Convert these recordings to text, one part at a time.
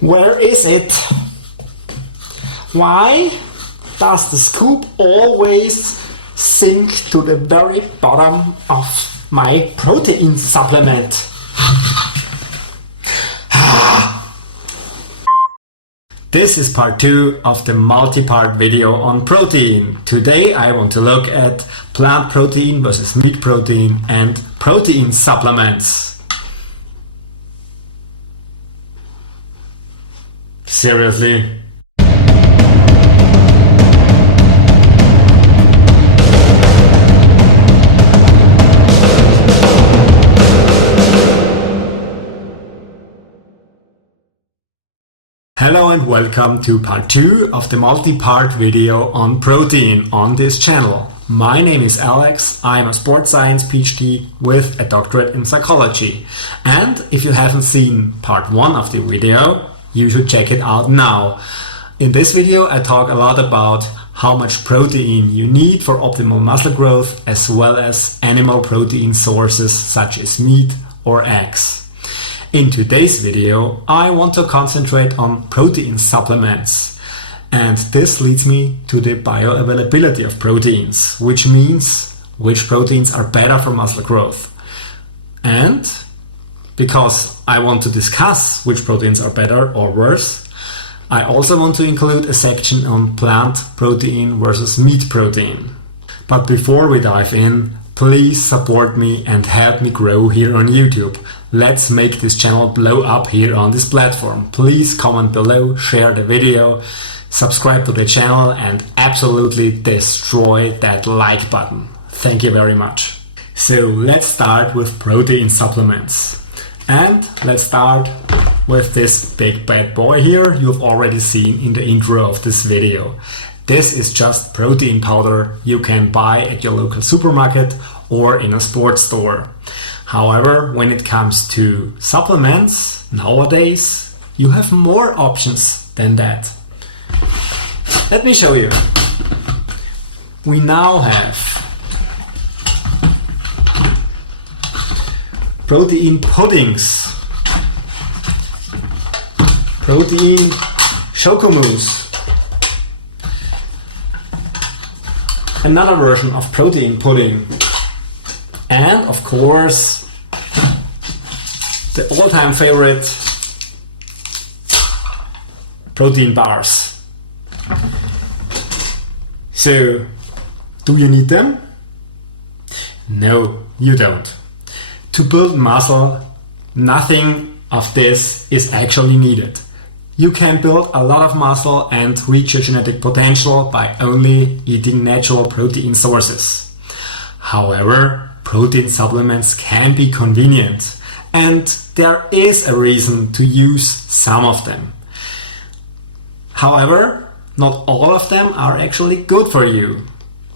Where is it? Why does the scoop always sink to the very bottom of my protein supplement? This is part 2 of the multi-part video on protein. Today I want to look at plant protein versus meat protein and protein supplements. Seriously? Hello and welcome to part 2 of the multi-part video on protein on this channel. My name is Alex, I'm a sports science PhD with a doctorate in psychology. And if you haven't seen part 1 of the video, you should check it out now. In this video I talk a lot about how much protein you need for optimal muscle growth, as well as animal protein sources such as meat or eggs. In today's video, I want to concentrate on protein supplements. And this leads me to the bioavailability of proteins, which means which proteins are better for muscle growth. And because I want to discuss which proteins are better or worse, I also want to include a section on plant protein versus meat protein. But before we dive in, please support me and help me grow here on YouTube. Let's make this channel blow up here on this platform. Please comment below, share the video, subscribe to the channel and absolutely destroy that like button. Thank you very much. So let's start with protein supplements. And let's start with this big bad boy here you've already seen in the intro of this video. This is just protein powder you can buy at your local supermarket or in a sports store. However, when it comes to supplements, nowadays you have more options than that. Let me show you. We now have protein puddings, protein chocomousse, another version of protein pudding, and of course the all-time favorite, protein bars. So, do you need them? No, you don't. To build muscle, nothing of this is actually needed. You can build a lot of muscle and reach your genetic potential by only eating natural protein sources. However, protein supplements can be convenient, and there is a reason to use some of them. However, not all of them are actually good for you,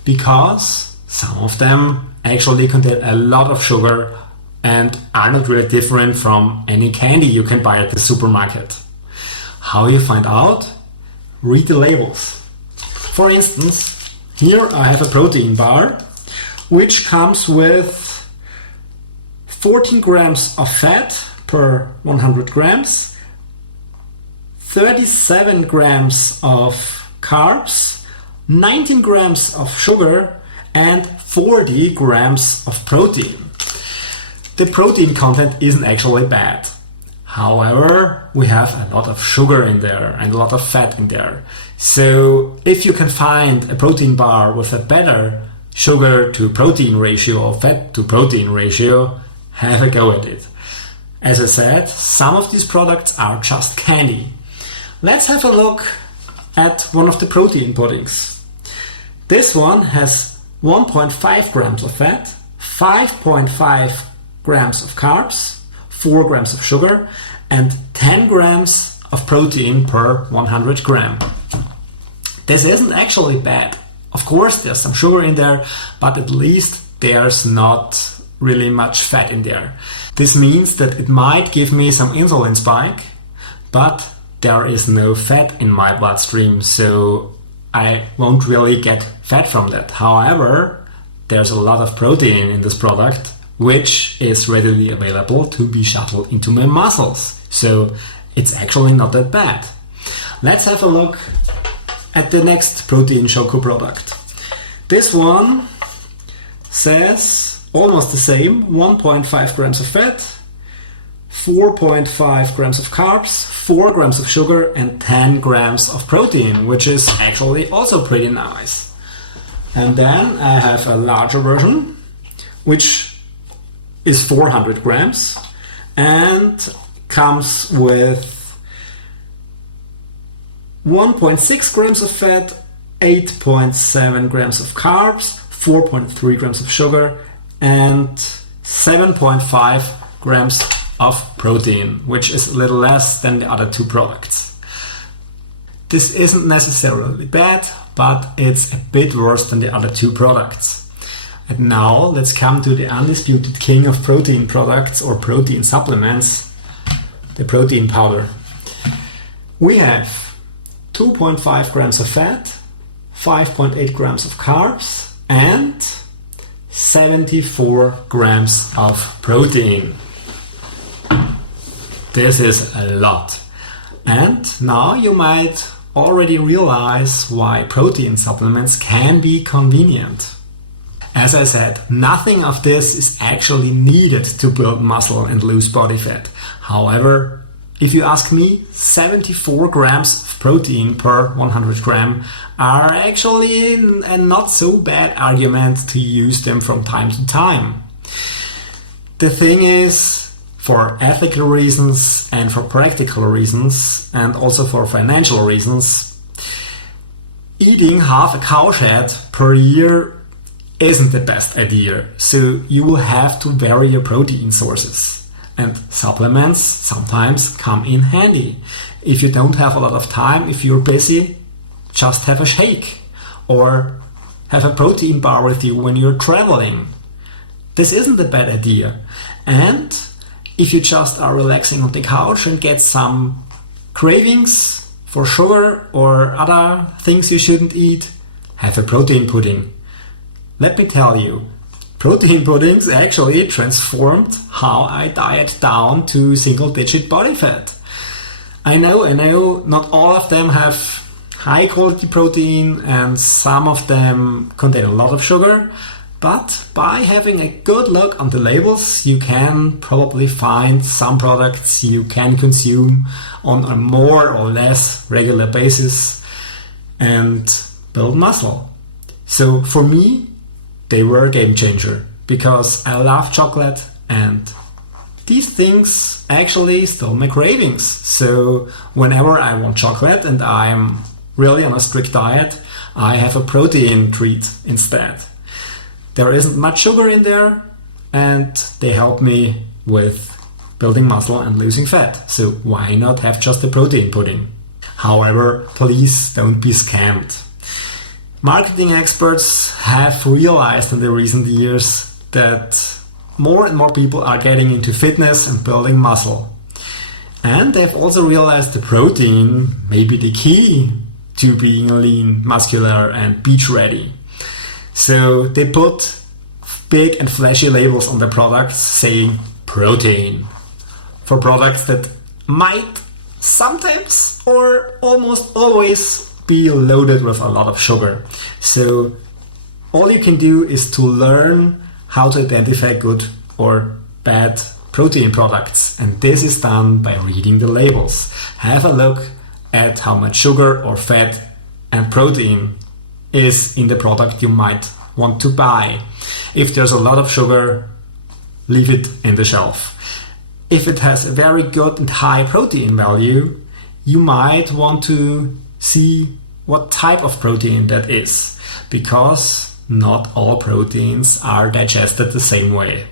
because some of them actually contain a lot of sugar and are not really different from any candy you can buy at the supermarket. How you find out? Read the labels. For instance, here I have a protein bar which comes with 14 grams of fat per 100 grams, 37 grams of carbs, 19 grams of sugar and 40 grams of protein. The protein content isn't actually bad. However, we have a lot of sugar in there and a lot of fat in there. So if you can find a protein bar with a better sugar to protein ratio or fat to protein ratio, have a go at it. As I said, some of these products are just candy. Let's have a look at one of the protein puddings. This one has 1.5 grams of fat, 5.5 grams of carbs, 4 grams of sugar and 10 grams of protein per 100 gram. This isn't actually bad. Of course there's some sugar in there, but at least there's not really much fat in there. This means that it might give me some insulin spike, but there is no fat in my bloodstream, so I won't really get fat from that. However, there's a lot of protein in this product which is readily available to be shuttled into my muscles. So it's actually not that bad. Let's have a look at the next protein Choco product. This one says almost the same, 1.5 grams of fat, 4.5 grams of carbs, 4 grams of sugar and 10 grams of protein, which is actually also pretty nice. And then I have a larger version, which is 400 grams and comes with 1.6 grams of fat, 8.7 grams of carbs, 4.3 grams of sugar and 7.5 grams of protein, which is a little less than the other two products. This isn't necessarily bad, but it's a bit worse than the other two products. And now let's come to the undisputed king of protein products or protein supplements, the protein powder. We have 2.5 grams of fat, 5.8 grams of carbs and 74 grams of protein. This is a lot. And now you might already realize why protein supplements can be convenient. As I said, nothing of this is actually needed to build muscle and lose body fat. However, if you ask me, 74 grams of protein per 100 gram are actually a not so bad argument to use them from time to time. The thing is, for ethical reasons and for practical reasons and also for financial reasons, eating half a cowshed per year isn't the best idea. So you will have to vary your protein sources. And supplements sometimes come in handy. If you don't have a lot of time, if you're busy, just have a shake or have a protein bar with you when you're traveling. This isn't a bad idea. And if you just are relaxing on the couch and get some cravings for sugar or other things you shouldn't eat, have a protein pudding. Let me tell you, protein puddings actually transformed how I diet down to single-digit body fat. I know, not all of them have high quality protein and some of them contain a lot of sugar, but by having a good look on the labels, you can probably find some products you can consume on a more or less regular basis and build muscle. So for me, they were a game changer because I love chocolate and these things actually stole my cravings. So whenever I want chocolate and I'm really on a strict diet, I have a protein treat instead. There isn't much sugar in there and they help me with building muscle and losing fat. So why not have just a protein pudding? However, please don't be scammed. Marketing experts have realized in the recent years that more and more people are getting into fitness and building muscle. And they've also realized the protein may be the key to being lean, muscular and beach ready. So they put big and flashy labels on their products saying protein for products that might sometimes or almost always be loaded with a lot of sugar. So all you can do is to learn how to identify good or bad protein products, and this is done by reading the labels. Have a look at how much sugar or fat and protein is in the product you might want to buy. If there's a lot of sugar, leave it in the shelf. If it has a very good and high protein value, you might want to see what type of protein that is, because not all proteins are digested the same way,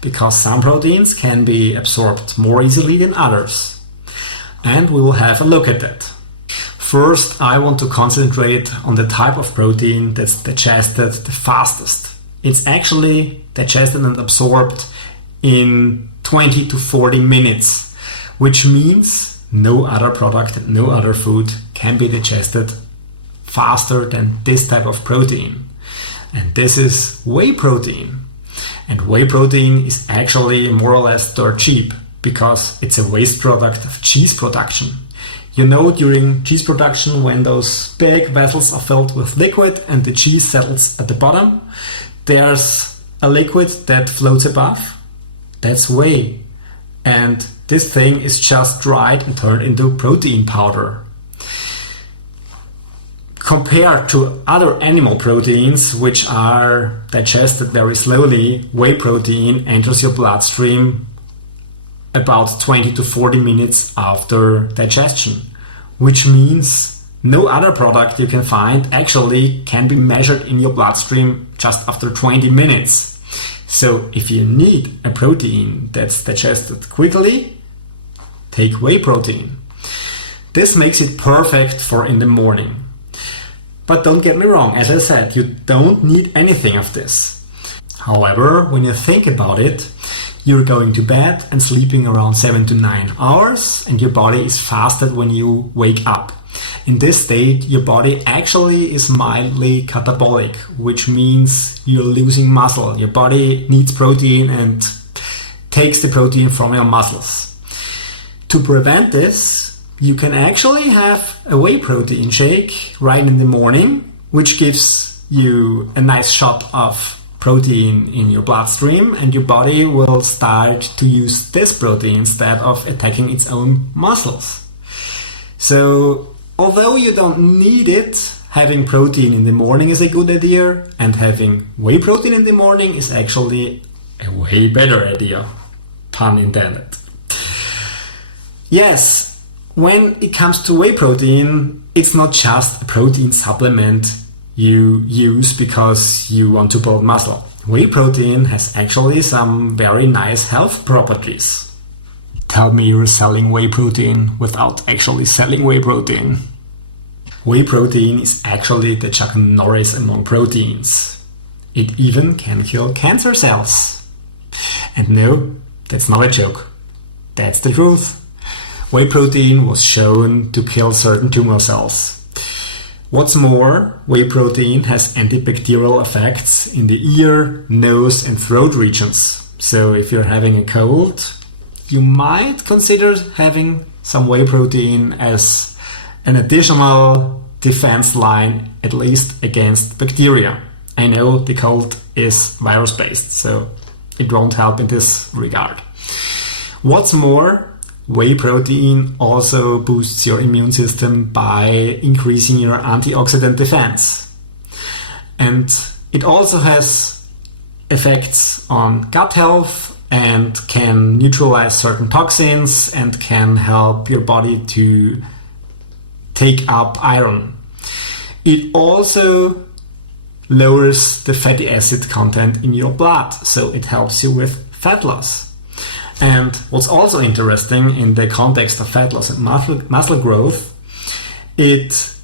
because some proteins can be absorbed more easily than others. And we will have a look at that. First, I want to concentrate on the type of protein that's digested the fastest. It's actually digested and absorbed in 20 to 40 minutes, which means no other product, no other food can be digested faster than this type of protein. And this is whey protein. And whey protein is actually more or less dirt cheap because it's a waste product of cheese production. You know, during cheese production, when those big vessels are filled with liquid and the cheese settles at the bottom, there's a liquid that floats above. That's whey. And this thing is just dried and turned into protein powder. Compared to other animal proteins, which are digested very slowly, whey protein enters your bloodstream about 20 to 40 minutes after digestion, which means no other product you can find actually can be measured in your bloodstream just after 20 minutes. So if you need a protein that's digested quickly, take whey protein. This makes it perfect for in the morning. But don't get me wrong, as I said, you don't need anything of this. However, when you think about it, you're going to bed and sleeping around 7 to 9 hours, and your body is fasted when you wake up. In this state, your body actually is mildly catabolic, which means you're losing muscle. Your body needs protein and takes the protein from your muscles. To prevent this, you can actually have a whey protein shake right in the morning, which gives you a nice shot of protein in your bloodstream, and your body will start to use this protein instead of attacking its own muscles. So, although you don't need it, having protein in the morning is a good idea, and having whey protein in the morning is actually a way better idea. Pun intended. Yes. When it comes to whey protein, it's not just a protein supplement you use because you want to build muscle. Whey protein has actually some very nice health properties. Tell me you're selling whey protein without actually selling whey protein. Whey protein is actually the Chuck Norris among proteins. It even can kill cancer cells. And no, that's not a joke. That's the truth. Whey protein was shown to kill certain tumor cells. What's more, whey protein has antibacterial effects in the ear, nose and throat regions. So if you're having a cold, you might consider having some whey protein as an additional defense line, at least against bacteria. I know the cold is virus-based, so it won't help in this regard. What's more, whey protein also boosts your immune system by increasing your antioxidant defense. And it also has effects on gut health and can neutralize certain toxins and can help your body to take up iron. It also lowers the fatty acid content in your blood, so it helps you with fat loss. And what's also interesting in the context of fat loss and muscle growth, it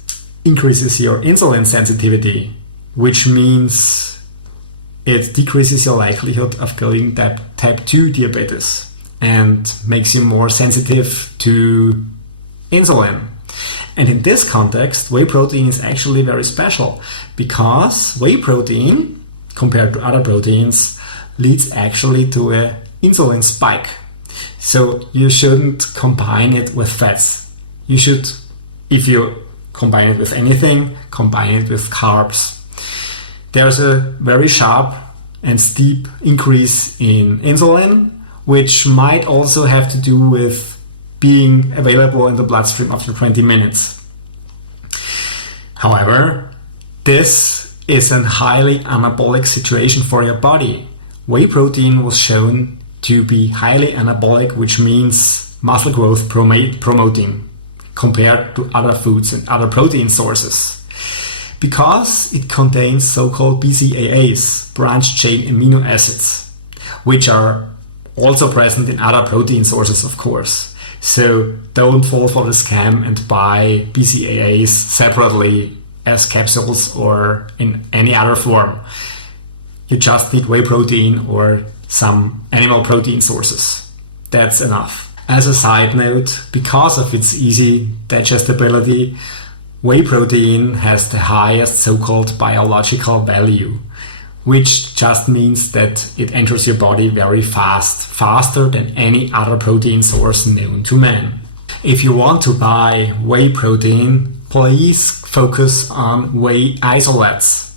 increases your insulin sensitivity, which means it decreases your likelihood of going type 2 diabetes and makes you more sensitive to insulin. And in this context, whey protein is actually very special because whey protein, compared to other proteins, leads actually to a insulin spike. So you shouldn't combine it with fats. You should, if you combine it with anything, combine it with carbs. There's a very sharp and steep increase in insulin, which might also have to do with being available in the bloodstream after 20 minutes. However, this is a highly anabolic situation for your body. Whey protein was shown to be highly anabolic, which means muscle growth promoting compared to other foods and other protein sources. Because it contains so-called BCAAs, branched chain amino acids, which are also present in other protein sources, of course. So don't fall for the scam and buy BCAAs separately as capsules or in any other form. You just need whey protein or some animal protein sources. That's enough. As a side note, because of its easy digestibility, whey protein has the highest so-called biological value, which just means that it enters your body very fast, faster than any other protein source known to man. If you want to buy whey protein, please focus on whey isolates.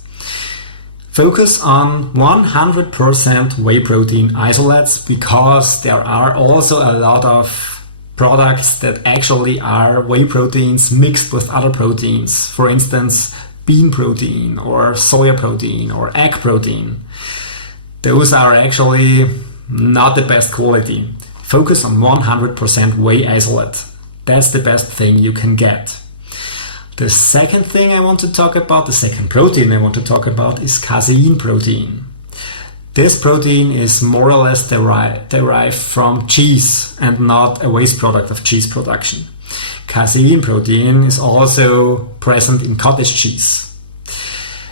Focus on 100% whey protein isolates, because there are also a lot of products that actually are whey proteins mixed with other proteins. For instance, bean protein or soya protein or egg protein. Those are actually not the best quality. Focus on 100% whey isolate. That's the best thing you can get. The second thing I want to talk about, the second protein I want to talk about, is casein protein. This protein is more or less derived from cheese and not a waste product of cheese production. Casein protein is also present in cottage cheese.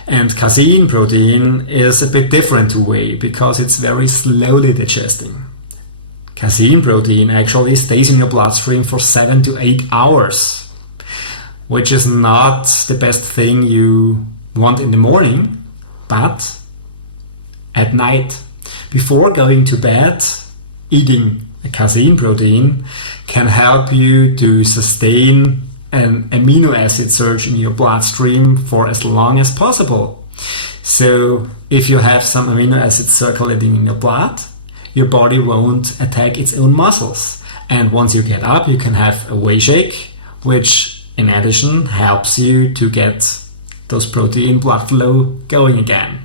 And casein protein is a bit different to whey because it's very slowly digesting. Casein protein actually stays in your bloodstream for 7 to 8 hours. Which is not the best thing you want in the morning, but at night, before going to bed, eating a casein protein can help you to sustain an amino acid surge in your bloodstream for as long as possible. So if you have some amino acids circulating in your blood, your body won't attack its own muscles. And once you get up, you can have a whey shake, which in addition helps you to get those protein blood flow going again.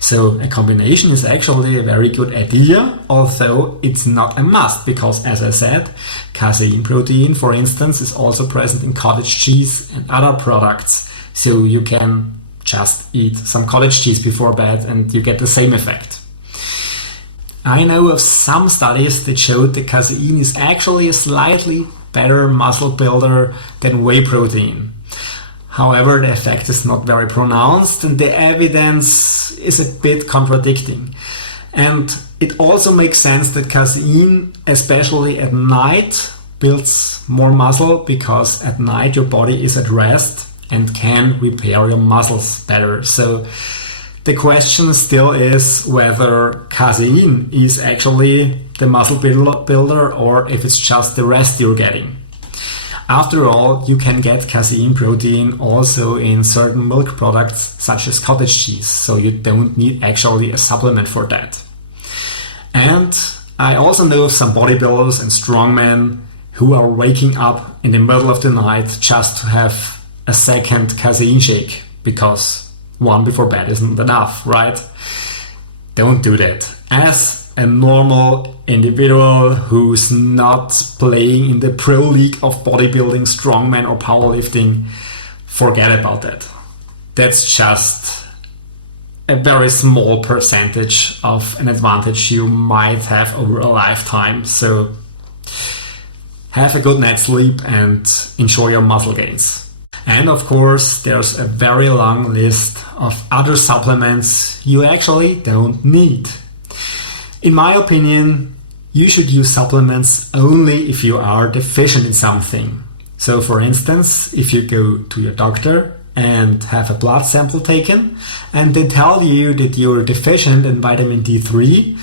So a combination is actually a very good idea, although it's not a must, because as I said, casein protein, for instance, is also present in cottage cheese and other products. So you can just eat some cottage cheese before bed and you get the same effect. I know of some studies that showed that casein is actually a slightly better muscle builder than whey protein. However, the effect is not very pronounced and the evidence is a bit contradicting. And it also makes sense that casein, especially at night, builds more muscle, because at night your body is at rest and can repair your muscles better. So the question still is whether casein is actually the muscle builder or if it's just the rest you're getting. After all, you can get casein protein also in certain milk products such as cottage cheese, so you don't need actually a supplement for that. And I also know of some bodybuilders and strongmen who are waking up in the middle of the night just to have a second casein shake, because one before bed isn't enough, right? Don't do that. As a normal individual who's not playing in the pro league of bodybuilding, strongman or powerlifting, forget about that. That's just a very small percentage of an advantage you might have over a lifetime. So have a good night's sleep and enjoy your muscle gains. And of course, there's a very long list of other supplements you actually don't need. In my opinion, you should use supplements only if you are deficient in something. So for instance, if you go to your doctor and have a blood sample taken and they tell you that you're deficient in vitamin D3,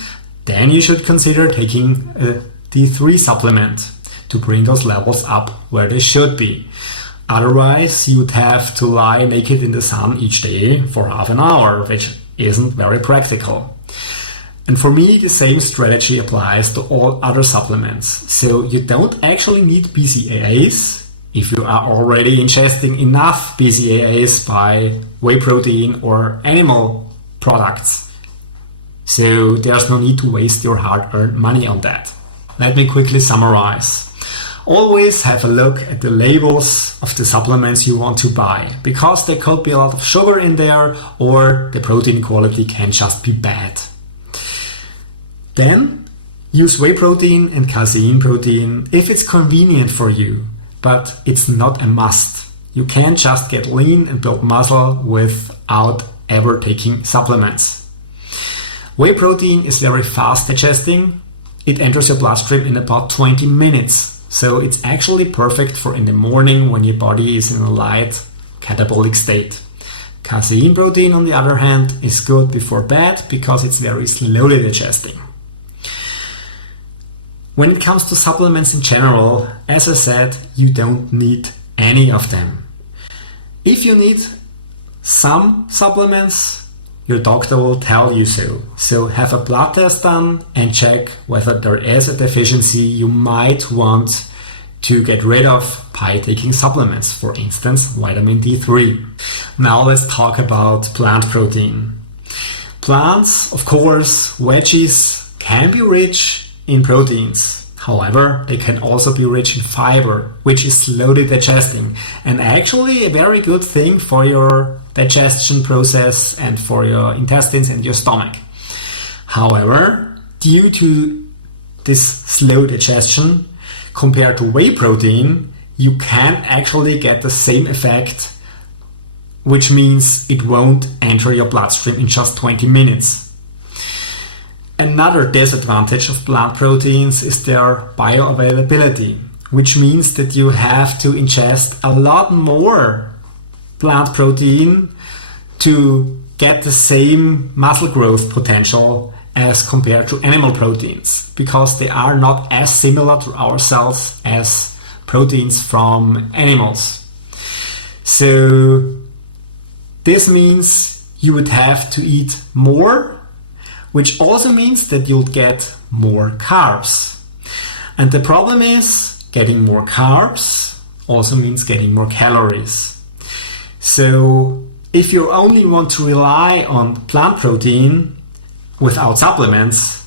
then you should consider taking a D3 supplement to bring those levels up where they should be. Otherwise, you'd have to lie naked in the sun each day for half an hour, which isn't very practical. And for me, the same strategy applies to all other supplements. So you don't actually need BCAAs if you are already ingesting enough BCAAs by whey protein or animal products. So there's no need to waste your hard-earned money on that. Let me quickly summarize. Always have a look at the labels of the supplements you want to buy, because there could be a lot of sugar in there or the protein quality can just be bad. Then use whey protein and casein protein if it's convenient for you, but it's not a must. You can't just get lean and build muscle without ever taking supplements. Whey protein is very fast digesting. It enters your bloodstream in about 20 minutes. So it's actually perfect for in the morning when your body is in a light catabolic state. Casein protein, on the other hand, is good before bed because it's very slowly digesting. When it comes to supplements in general, as I said, you don't need any of them. If you need some supplements, your doctor will tell you so. So have a blood test done and check whether there is a deficiency you might want to get rid of by taking supplements, for instance, vitamin D3. Now let's talk about plant protein. Plants, of course, veggies can be rich in proteins. However, they can also be rich in fiber, which is slowly digesting, and actually a very good thing for your digestion process and for your intestines and your stomach. However, due to this slow digestion, compared to whey protein, you can't actually get the same effect, which means it won't enter your bloodstream in just 20 minutes. Another disadvantage of plant proteins is their bioavailability, which means that you have to ingest a lot more plant protein to get the same muscle growth potential as compared to animal proteins, because they are not as similar to our cells as proteins from animals. So this means you would have to eat more, which also means that you'll get more carbs. And the problem is, getting more carbs also means getting more calories. So if you only want to rely on plant protein without supplements,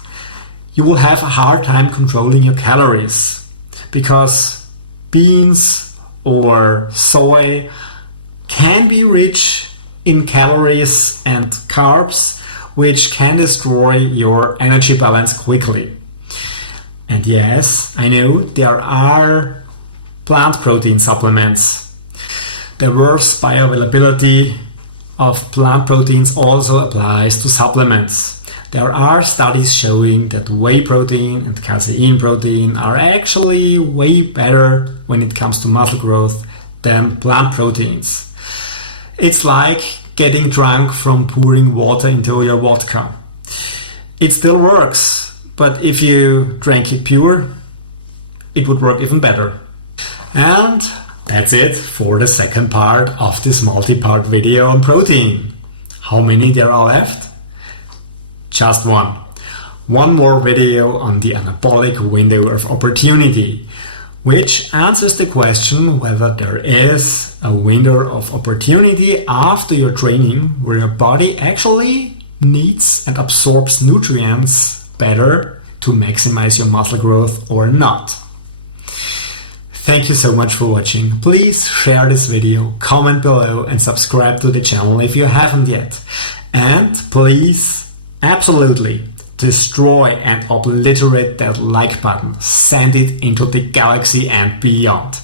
you will have a hard time controlling your calories, because beans or soy can be rich in calories and carbs, which can destroy your energy balance quickly. And yes, I know there are plant protein supplements. The worse bioavailability of plant proteins also applies to supplements. There are studies showing that whey protein and casein protein are actually way better when it comes to muscle growth than plant proteins. It's like getting drunk from pouring water into your vodka. It still works, but if you drank it pure, it would work even better. And that's it for the second part of this multi-part video on protein. How many there are left? Just one. One more video on the anabolic window of opportunity, which answers the question whether there is a window of opportunity after your training where your body actually needs and absorbs nutrients better to maximize your muscle growth or not. Thank you so much for watching. Please share this video, comment below and subscribe to the channel if you haven't yet. And please, absolutely, destroy and obliterate that like button. Send it into the galaxy and beyond.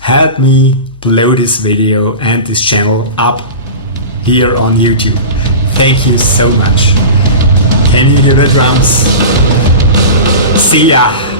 Help me blow this video and this channel up here on YouTube. Thank you so much. Can you hear the drums? See ya!